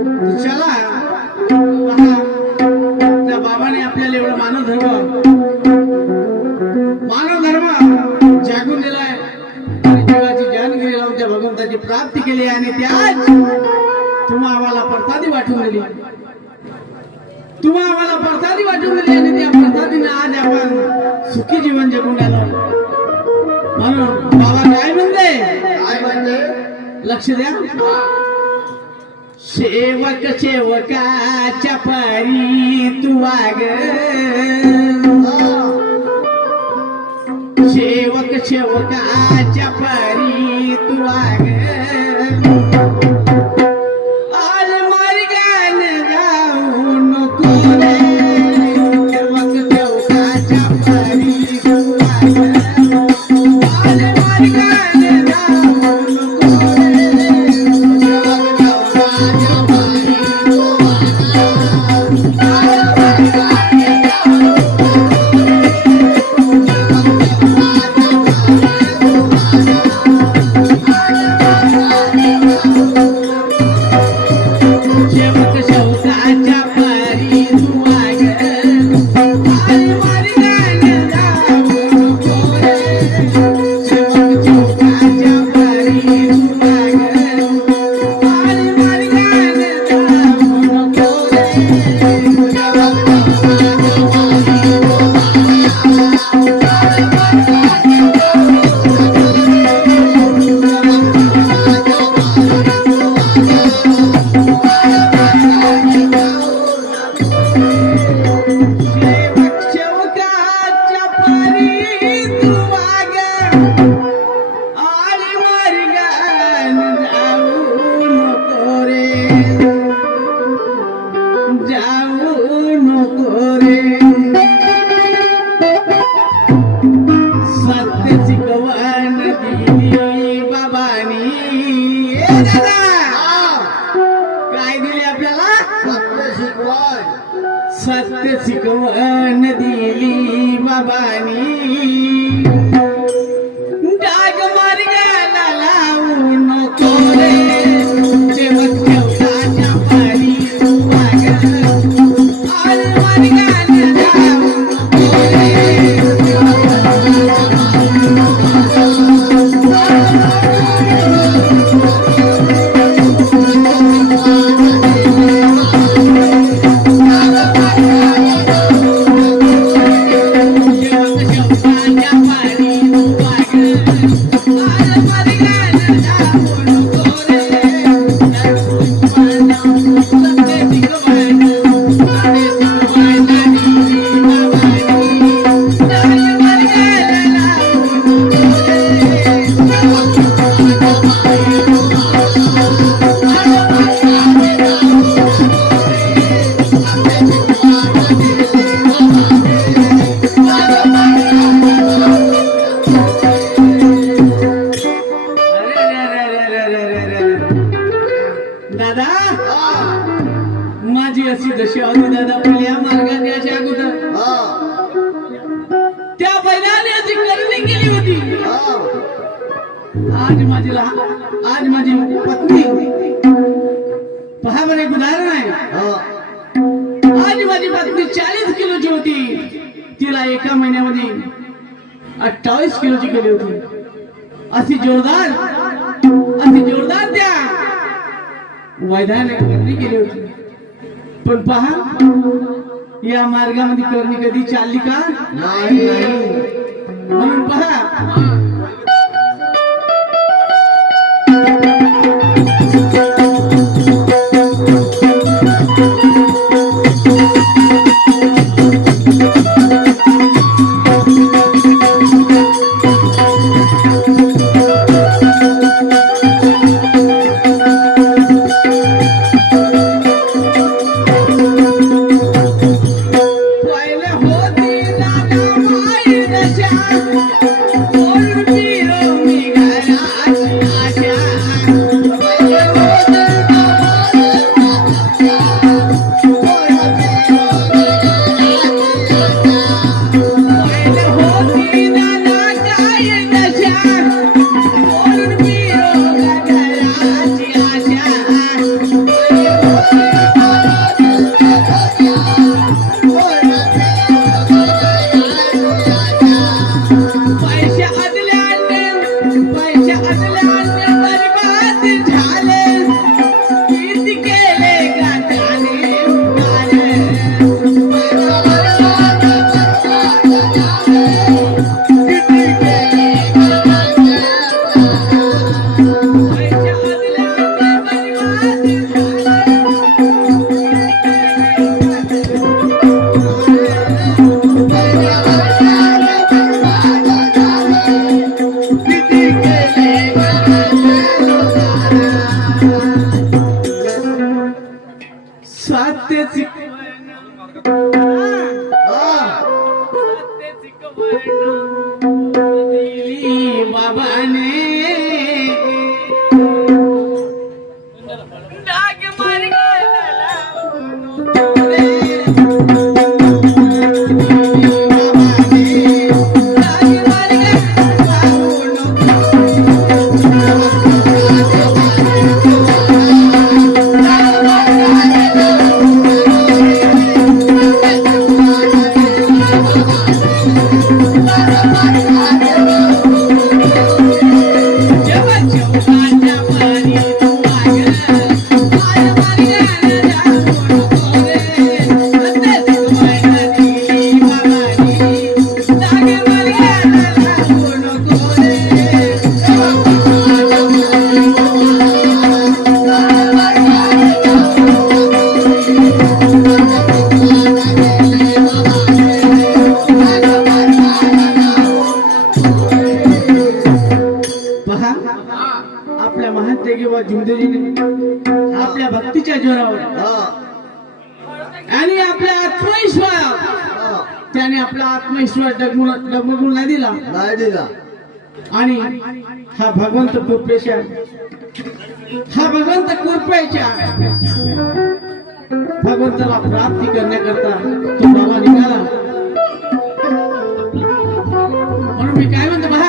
चला त्या बाबाने आपल्याला एवढं मानव धर्म जागून दिलाय आणि देवाची जानगिरी लावून त्या भगवंताची प्राप्ती केली आणि त्याच तुम्हा आम्हाला प्रसादी वाटून दिली आणि त्या प्रसादीने आज आपण सुखी जीवन जगून आलो म्हणून बाबा काय म्हणते लक्ष द्या सेवक सेवकाच्या परी तू वाग सेवक सेवकाच्या परी तू वाग आज मार्गान जाऊ नको रे सेवक सेवकाच्या परी तू वाग आज मार्गान जाऊ नको रे सेवक सत्य शिकवण दिली बाबानी डाग मार्गाला लावू नको रे सेवक सेवकाच्या परी तू वाग आज मार्गाला लावू नको रे दादा माझी अशी दशा होती दादा पहिल्या मार्गात याच्या अगोदर त्या बैलाने अशी करणी केली होती आज माझी पत्नी पहा बरं एक उदाहरण आहे आज माझी पत्नी 40 किलोची होती तिला एका महिन्यामध्ये 28 किलोची केली होती अशी जोरदार त्या वैधाने करणी केली होती पण पहा या मार्गामध्ये करणी कधी चालली का नाही म्हणून पहा पहिले होती दादा माई दशा किती केले का त्याने उपकार सत्याची बाबाने डाग मार आपल्या महान तेगेवा जिंदगीने आपल्या भक्तीच्या जोरावर आणि आपला आत्मविश्वास त्याने आपला आत्मविश्वास डगमगून नाही दिला आणि हा भगवंत कृपेच्या भगवंताला प्राप्ती करण्याकरता तो बाबा निघाला. म्हणून मी काय म्हणतो पहा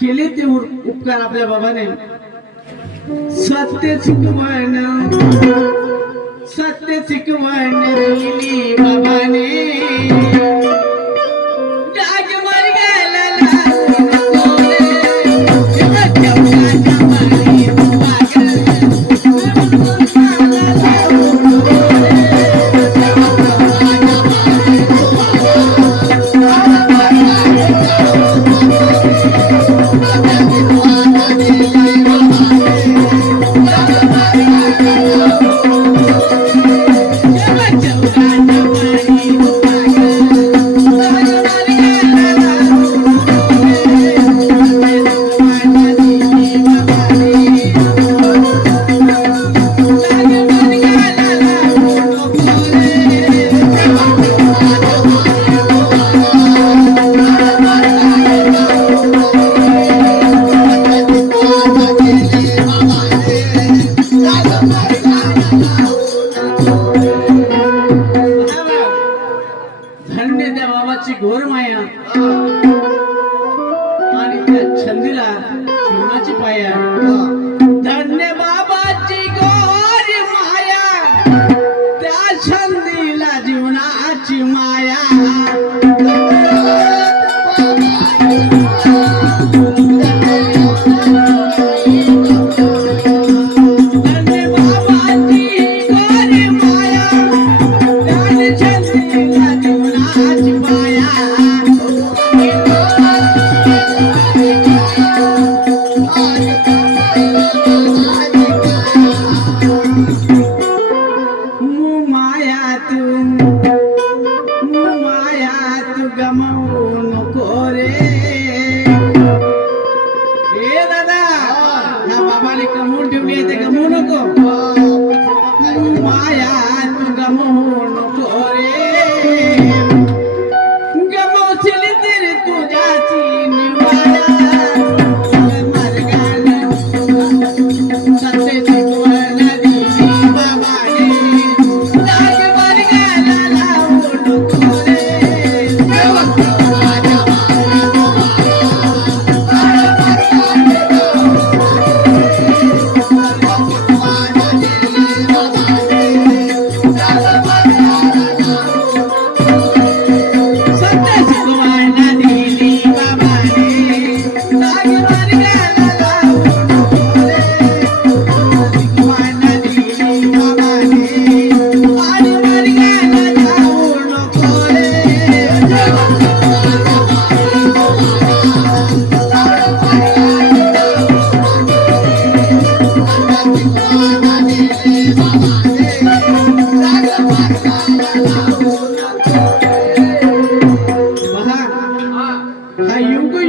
केले ते उपकार आपल्या बाबाने. सत्य शिकवण दिली बाबाने. जाग मर गेला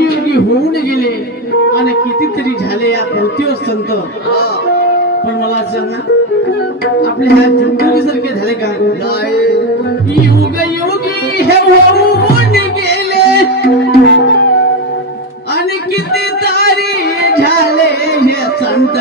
युगी होऊन गेले आणि कितीतरी झाले या पृथ्वीवर संत. पण मला सांगा आपले ह्या जिंदगी सारखे झाले का? युग युगी हे होऊन गेले आणि कितीतरी झाले हे संत.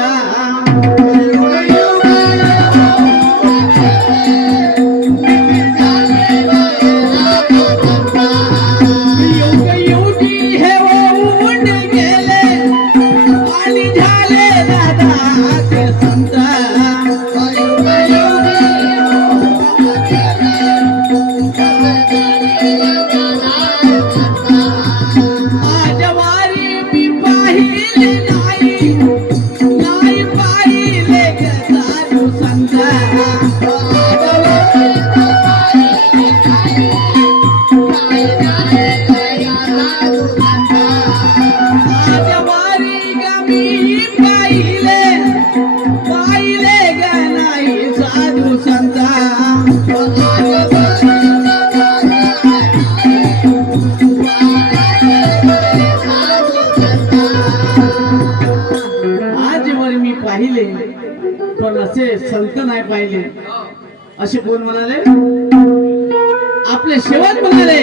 पण असे संत नाही पाहिले. असे कोण म्हणाले? आपले शेवट म्हणाले.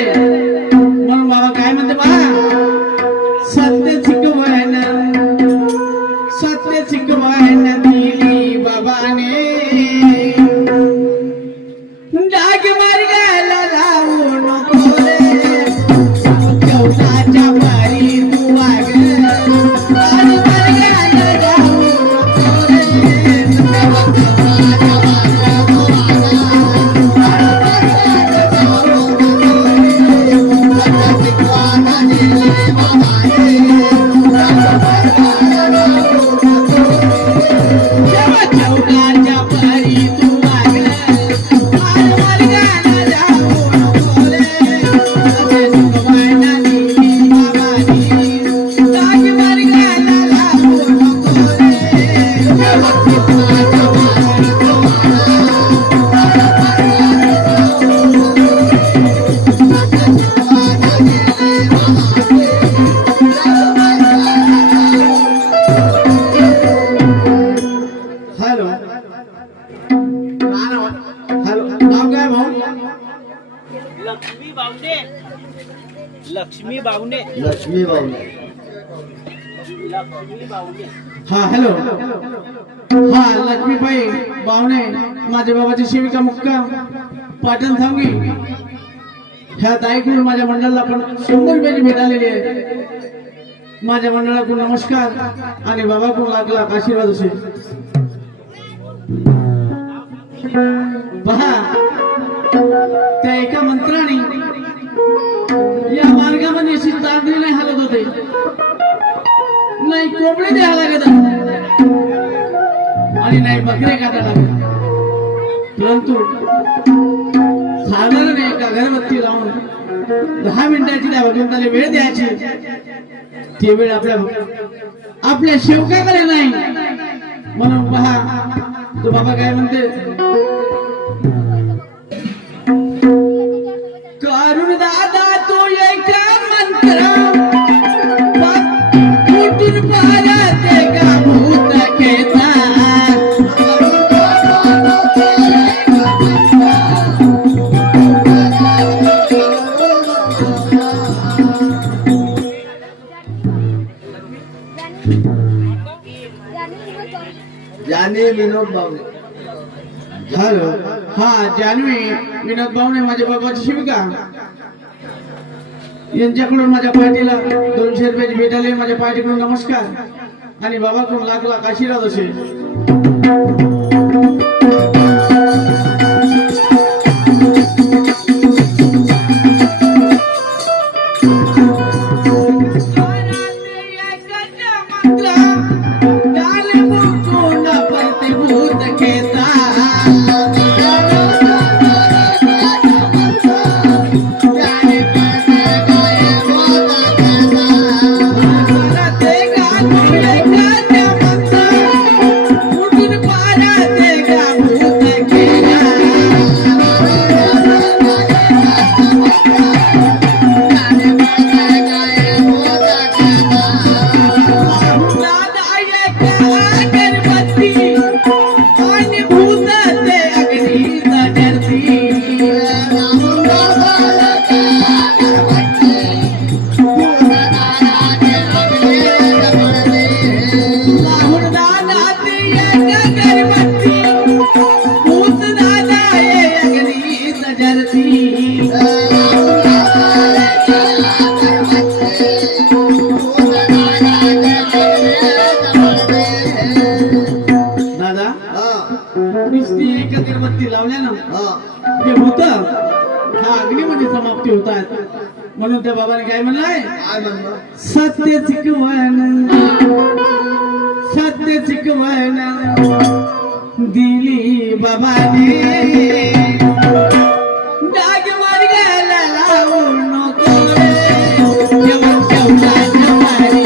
म्हणून बाबा काय म्हणते बा? सत्य शिकवायला दिली बाबाने जाग मार्गाला लावू नको रे देवताच्या पारी तू वाग. लक्ष्मी बावणे. हा हॅलो. हा लक्ष्मीबाई बावणे माझ्या बाबाची सेविका मुक्का पाटण थांबी. ह्या ताईकडून माझ्या मंडळाला पण 100 रुपयाची भेट आलेली आहे. माझ्या मंडळाकडून नमस्कार आणि बाबाकडून लागला आशीर्वाद असेल. पहा त्या एका मंत्राने या मार्गामध्ये अशी तांदळी नाही हालत होते, नाही कोंबडे द्यायला लागत आणि नाही बकरे काटा लागत. परंतु साधारण एका अगरबत्ती लावून 10 मिनिटाची त्या भगवंताला वेळ द्यायची. ती वेळ आपल्या सेवकाकडे नाही. म्हणून पहा तो बाबा काय म्हणते? करुण दादा तो एक मंत्र कुठून पाहते का भूत खेळता. जाने विनोद बावणे. हॅलो. हा जान्हवी विनोद बावणे माझ्या बाबाची शिविका. यांच्याकडून माझ्या पार्टीला 200 रुपयाची भेट आली. माझ्या पार्टीकडून नमस्कार आणि बाबाकडून लाख लाख आशीर्वाद असेल. मध्ये समाप्ती होतात. म्हणून त्या बाबाने काय म्हणलंय, काय म्हणलं? सत्य चिकवण सत्य चिकवण दिली बाबाने, डाग मार्गाला लावू नको रे, जेवण जेवणाच्या मारी.